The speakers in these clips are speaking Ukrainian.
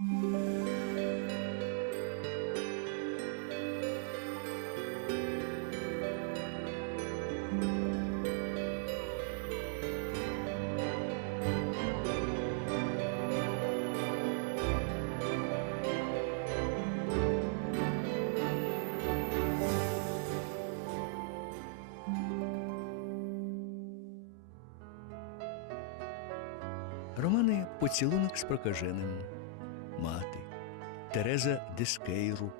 Романи Поцілунок з прокаженим, Мати, Тереза Дескейру.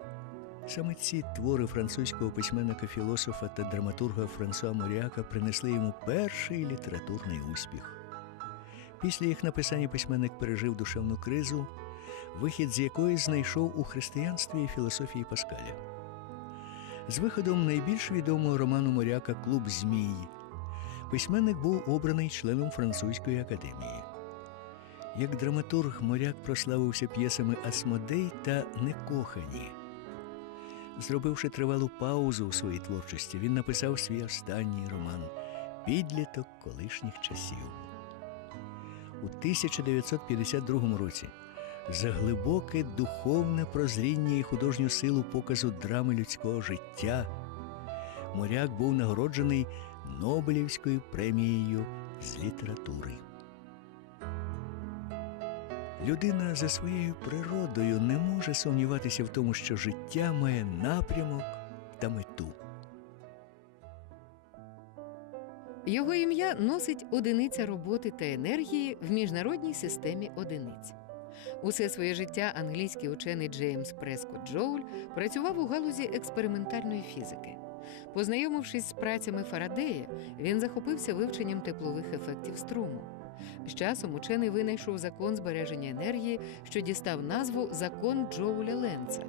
Саме ці твори французького письменника, філософа та драматурга Франсуа Моріака принесли йому перший літературний успіх. Після їх написання письменник пережив душевну кризу, вихід з якої знайшов у християнстві і філософії Паскаля. З виходом найбільш відомого роману Моряка Клуб Змій письменник був обраний членом французької академії. Як драматург моряк прославився п'єсами Асмодей та Некохані. Зробивши тривалу паузу у своїй творчості, він написав свій останній роман Підліток колишніх часів. У 1952 році за глибоке духовне прозріння і художню силу показу драми людського життя моряк був нагороджений Нобелівською премією з літератури. Людина за своєю природою не може сумніватися в тому, що життя має напрямок та мету. Його ім'я носить одиниця роботи та енергії в міжнародній системі одиниць. Усе своє життя англійський учений Джеймс Прескотт Джоуль працював у галузі експериментальної фізики. Познайомившись з працями Фарадея, він захопився вивченням теплових ефектів струму. З часом учений винайшов закон збереження енергії, що дістав назву Закон Джоуля Ленца.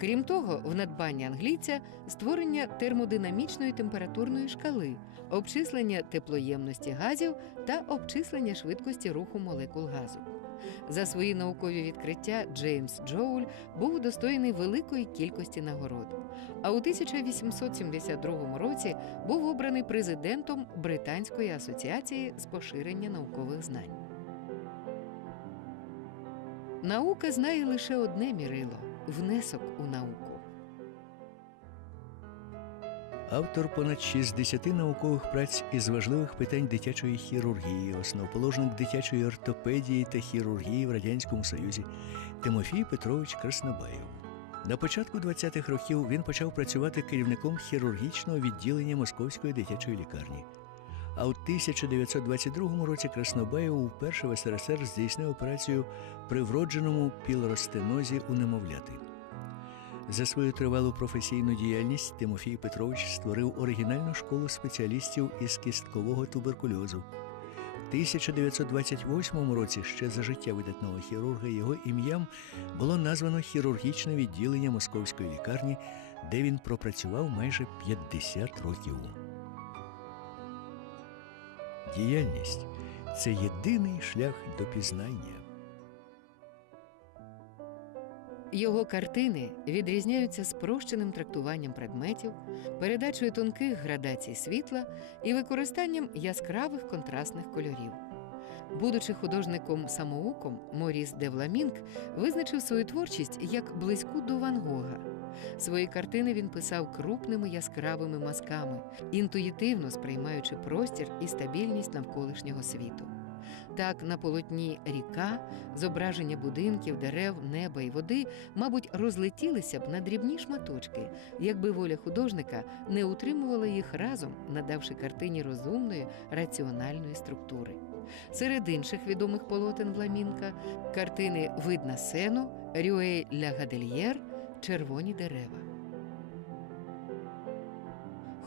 Крім того, в надбанні англійця створення термодинамічної температурної шкали, обчислення теплоємності газів та обчислення швидкості руху молекул газу. За свої наукові відкриття Джеймс Джоуль був удостоєний великої кількості нагород. А у 1872 році був обраний президентом Британської асоціації з поширення наукових знань. Наука знає лише одне мірило внесок у науку. Автор понад 60 наукових праць із важливих питань дитячої хірургії, основоположник дитячої ортопедії та хірургії в Радянському Союзі Тимофій Петрович Краснобаєв. На початку 20-х років він почав працювати керівником хірургічного відділення Московської дитячої лікарні. А у 1922 році Краснобаєв вперше в СРСР здійснив операцію при вродженому пілоростенозі у немовляти. За свою тривалу професійну діяльність Тимофій Петрович створив оригінальну школу спеціалістів із кісткового туберкульозу. У 1928 році, ще за життя видатного хірурга, його ім'ям було названо хірургічне відділення московської лікарні, де він пропрацював майже 50 років. Діяльність це єдиний шлях до пізнання. Його картини відрізняються спрощеним трактуванням предметів, передачею тонких градацій світла і використанням яскравих контрастних кольорів. Будучи художником самоуком, Моріс Девламінк визначив свою творчість як близьку до Ван Гога. Свої картини він писав крупними яскравими мазками, інтуїтивно сприймаючи простір і стабільність навколишнього світу. Так, на полотні ріка, зображення будинків, дерев, неба і води, мабуть, розлетілися б на дрібні шматочки, якби воля художника не утримувала їх разом, надавши картині розумної, раціональної структури. Серед інших відомих полотен Вламінка картини Видна сену, Рюей ля Гадельєр, Червоні дерева.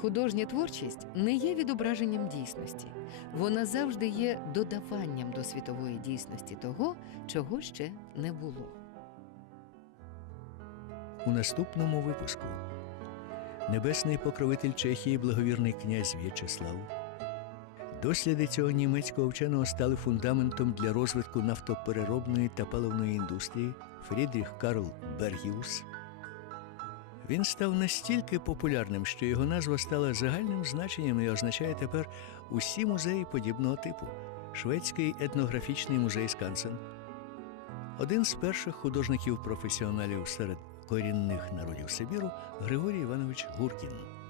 Художня творчість не є відображенням дійсності. Вона завжди є додаванням до світової дійсності того, чого ще не було. У наступному випуску небесний покровитель Чехії, благовірний князь В'ячеслав. Досліди цього німецького вченого стали фундаментом для розвитку нафтопереробної та паливної індустрії Фрідріх Карл Бергіус. Він став настільки популярним, що його назва стала загальним значенням і означає тепер усі музеї подібного типу: Шведський етнографічний музей Скансен, Один з перших художників-професіоналів серед корінних народів Сибіру Григорій Іванович Гуркін.